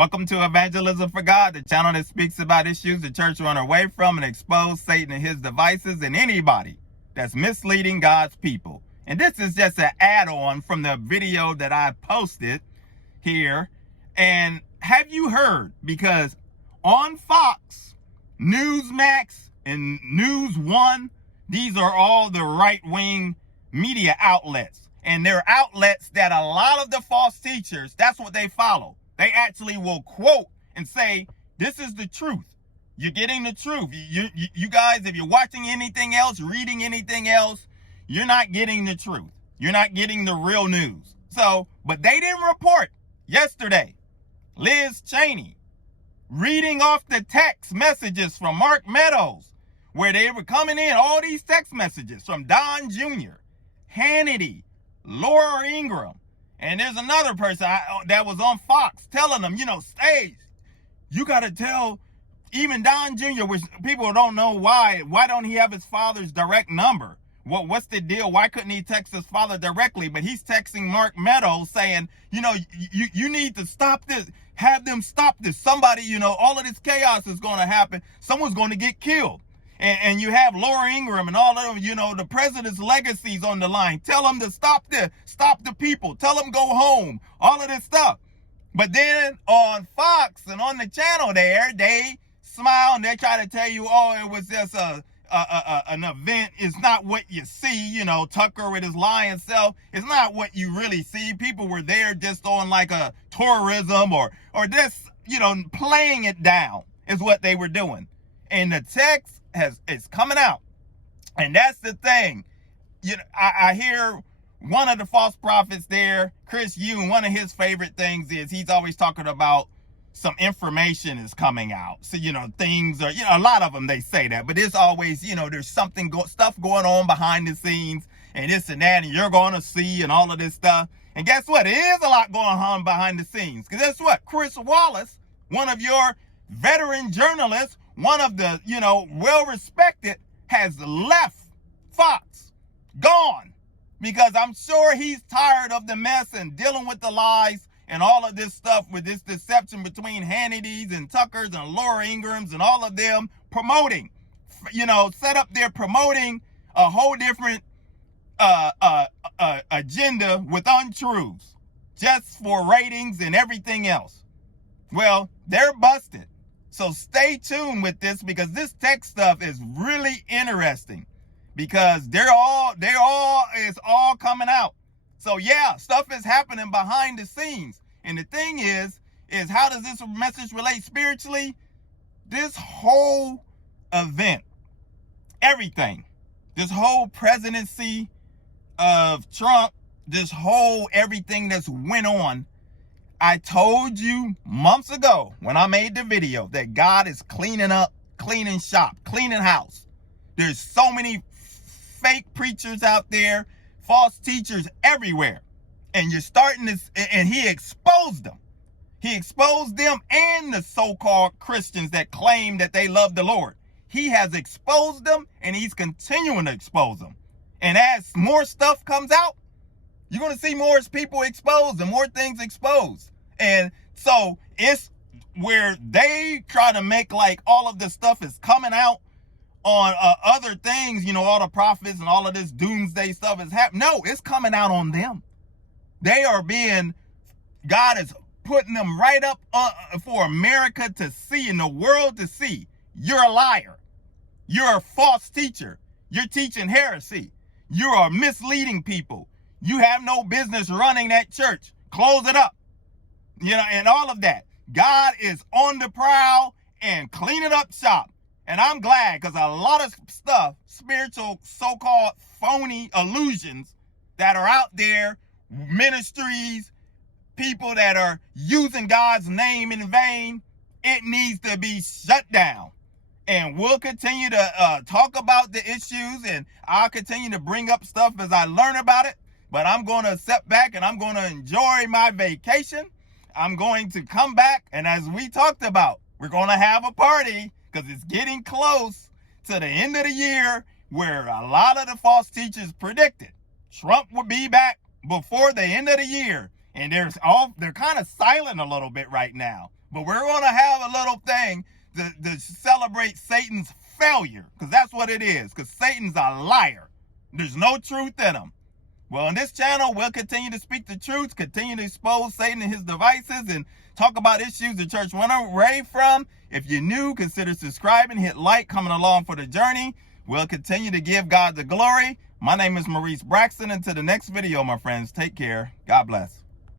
Welcome to Evangelism for God, the channel that speaks about issues the church run away from and expose Satan and his devices and anybody that's misleading God's people. And this is just an add-on from the video that I posted here. And have you heard? Because on Fox, NewsMax, and News One, these are all the right-wing media outlets. And they're outlets that a lot of the false teachers, that's what they follow. They actually will quote and say, this is the truth. You're getting the truth. You guys, if you're watching anything else, reading anything else, you're not getting the truth. You're not getting the real news. So, but they didn't report yesterday. Liz Cheney reading off the text messages from Mark Meadows, where they were coming in, all these text messages from Don Jr., Hannity, Laura Ingram. And there's another person that was on Fox telling them, Stage, you got to tell even Don Jr., which people don't know why don't he have his father's direct number? What's the deal? Why couldn't he text his father directly? But he's texting Mark Meadows saying, you need to stop this. Have them stop this. Somebody, all of this chaos is going to happen. Someone's going to get killed. And you have Laura Ingram and all of them, the president's legacies on the line. Tell them to stop the people. Tell them go home. All of this stuff. But then on Fox and on the channel there, they smile and they try to tell you, oh, it was just an event. It's not what you see. Tucker with his lying self. It's not what you really see. People were there just on like a tourism or just, playing it down is what they were doing. And the text is coming out. And that's the thing. I hear one of the false prophets there, Chris Yoon, one of his favorite things is he's always talking about some information is coming out. So, things are, a lot of them, they say that, but it's always, there's stuff going on behind the scenes and this and that, and you're going to see and all of this stuff. And guess what? It is a lot going on behind the scenes. Because guess what? Chris Wallace, one of your veteran journalists, one of the, well-respected, has left Fox, gone, because I'm sure he's tired of the mess and dealing with the lies and all of this stuff with this deception between Hannity's and Tucker's and Laura Ingram's and all of them promoting, set up there promoting a whole different agenda with untruths just for ratings and everything else. Well, they're busted. So stay tuned with this, because this tech stuff is really interesting, because it's all coming out. So yeah, stuff is happening behind the scenes. And the thing is how does this message relate spiritually? This whole event, everything, this whole presidency of Trump, this whole everything that's went on, I told you months ago when I made the video that God is cleaning up, cleaning shop, cleaning house. There's so many fake preachers out there, false teachers everywhere. And you're starting this, and he exposed them. He exposed them and the so-called Christians that claim that they love the Lord. He has exposed them, and he's continuing to expose them. And as more stuff comes out, you're going to see more people exposed and more things exposed. And so it's where they try to make like all of this stuff is coming out on other things, all the prophets and all of this doomsday stuff is happening. No, it's coming out on them. They are God is putting them right up for America to see and the world to see. You're a liar. You're a false teacher. You're teaching heresy. You are misleading people. You have no business running that church. Close it up. And all of that. God is on the prowl and cleaning up shop. And I'm glad, because a lot of stuff, spiritual, so-called phony illusions that are out there, ministries, people that are using God's name in vain, it needs to be shut down. And we'll continue to talk about the issues, and I'll continue to bring up stuff as I learn about it. But I'm going to sit back and I'm going to enjoy my vacation. I'm going to come back, and as we talked about, we're going to have a party, because it's getting close to the end of the year, where a lot of the false teachers predicted Trump would be back before the end of the year. And they're kind of silent a little bit right now. But we're going to have a little thing to celebrate Satan's failure, because that's what it is, because Satan's a liar. There's no truth in him. Well, on this channel, we'll continue to speak the truth, continue to expose Satan and his devices, and talk about issues the church went away from. If you're new, consider subscribing, hit like, coming along for the journey. We'll continue to give God the glory. My name is Maurice Braxton. Until the next video, my friends, take care. God bless.